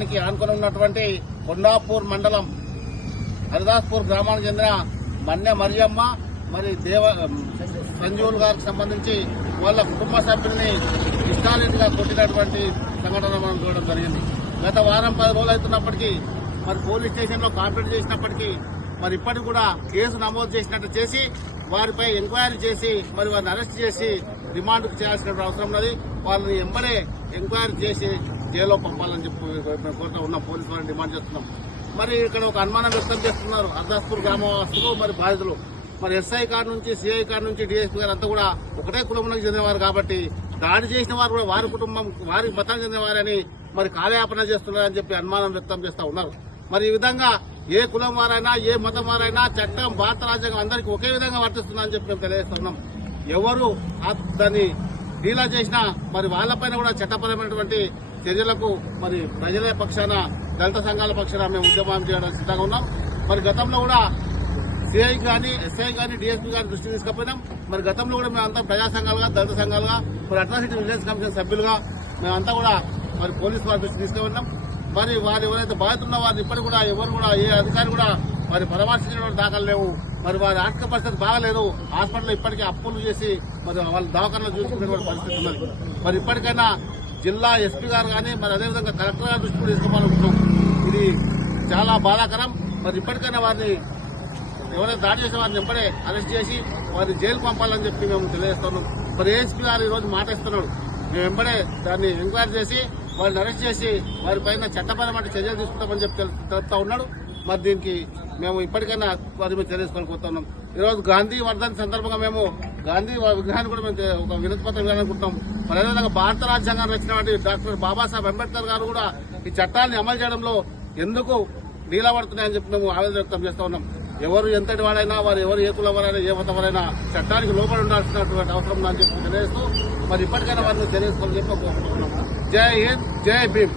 కి ఆనుకొని ఉన్నటువంటి కొండాపూర్ మండలం హరిదాస్పూర్ గ్రామానికి చెందిన మన్నె మరియమ్మ మరి దేవ సంజీవులు గారికి సంబంధించి వాళ్ళ కుటుంబ సభ్యుల్ని ఇష్టాలిగా కొట్టినటువంటి సంఘటన మనం చూడడం జరిగింది. గత వారం పది రోజులు అవుతున్నప్పటికీ మరి పోలీస్ స్టేషన్లో కాంప్లైంట్ చేసినప్పటికీ మరి ఇప్పటికి కూడా కేసు నమోదు చేసినట్టు చేసి వారిపై ఎంక్వైరీ చేసి మరి వారిని అరెస్ట్ చేసి రిమాండ్కు చేయాల్సిన అవసరం ఉన్నది. వాళ్ళని ఎంబడే ఎంక్వైరీ చేసి జైల్లో పంపాలని చెప్పి మేము కోరుతా ఉన్నాం పోలీసు వారిని డిమాండ్ చేస్తున్నాం. మరి ఇక్కడ ఒక అనుమానం వ్యక్తం చేస్తున్నారు అర్దాస్పూర్ గ్రామవాసులు మరి బాధితులు. మరి ఎస్ఐ కార్డు నుంచి సిఐ కార్డు నుంచి డిఎస్పీ గారు అంతా కూడా ఒకటే కుటుంబానికి చెందినవారు కాబట్టి దాడి చేసిన వారు కూడా వారి కుటుంబం వారి మతానికి చెందినవారని మరి కాలయాపన చేస్తున్నారని చెప్పి అనుమానం వ్యక్తం చేస్తా ఉన్నారు. మరి ఈ విధంగా ఏ కులం వారైనా ఏ మతం వారైనా చట్టం భారత రాజ్యాంగం అందరికీ ఒకే విధంగా వర్తిస్తుందని చెప్పి మేము తెలియజేస్తున్నాం ఎవరు దాన్ని డీలా చేసినా మరి వాళ్ళపైన కూడా చట్టపరమైనటువంటి చర్యలకు మరి ప్రజల పక్షాన దళిత సంఘాల పక్షాన మేము ఉద్యమం చేయడానికి సిద్ధంగా ఉన్నాం. మరి గతంలో కూడా సిఐ కానీ ఎస్ఐ కానీ డిఎస్పీ కానీ దృష్టి తీసుకుపోయినాం. మరి గతంలో కూడా మేమంతా ప్రజా సంఘాలుగా దళిత సంఘాలుగా మరి అట్రాసిటీ విజిలెన్స్ కమిషన్ సభ్యులుగా మేమంతా కూడా మరి పోలీస్ వారి దృష్టి తీసుకువెళ్ళాం మరి వారు ఎవరైతే బాధితున్న వారిని ఇప్పటి కూడా ఎవరు కూడా ఏ అధికారి కూడా మరి పరామర్శించడం దాఖలు లేవు. మరి వారి ఆర్థిక పరిస్థితి బాగాలేదు. హాస్పిటల్ ఇప్పటికీ అప్పులు చేసి మరి వాళ్ళ దవాఖానలో చూసుకునేటువంటి పరిస్థితి ఉన్నది. మరి ఇప్పటికైనా జిల్లా ఎస్పీ గారు కానీ మరి అదేవిధంగా కలెక్టర్ గారి దృష్టి కూడా తీసుకోవాలనుకుంటున్నాం ఇది చాలా బాధాకరం. మరి ఇప్పటికైనా వారిని ఎవరైనా దాడి చేసిన వారిని ఎప్పుడే అరెస్ట్ చేసి వారిని జైలు పంపాలని చెప్పి మేము తెలియజేస్తున్నాం. మరి ఏఎస్పీ గారు ఈరోజు మాట ఇస్తున్నాడు. మేము వెంబడే దాన్ని ఎంక్వైరీ చేసి వారిని అరెస్ట్ చేసి వారి పైన చట్టపరమైన చర్యలు తీసుకుంటామని చెప్పి తెలు- తెలుపుతా ఉన్నాడు. మరి దీనికి మేము ఇప్పటికైనా వారి మీద చర్యలు కోరుతున్నాం ఈరోజు గాంధీ వర్ధన్ సందర్భంగా మేము గాంధీ విగ్రహాన్ని కూడా మేము ఒక వినతి పత్రం ఇవ్వాలనుకుంటున్నాం మరి అదేవిధంగా భారత రాజ్యాంగాన్ని రచించినటువంటి డాక్టర్ బాబాసాహెబ్ అంబేద్కర్ గారు కూడా ఈ చట్టాన్ని అమలు చేయడంలో ఎందుకు నీలబడుతున్నాయని చెప్పి మేము ఆవేదన వ్యక్తం చేస్తా ఉన్నాం. ఎవరు ఎంతటి వాడైనా వారు ఎవరు ఏ కులవారైనా ఏ మతం చట్టానికి లోబడి ఉండాల్సినటువంటి అవసరం ఉందని చెప్పి తెలియజేస్తూ మరి ఇప్పటికైనా వారిని తెలియజేసుకోవాలని చెప్పి కోరుకుంటున్నాం. జై హింద్ జై భీమ్.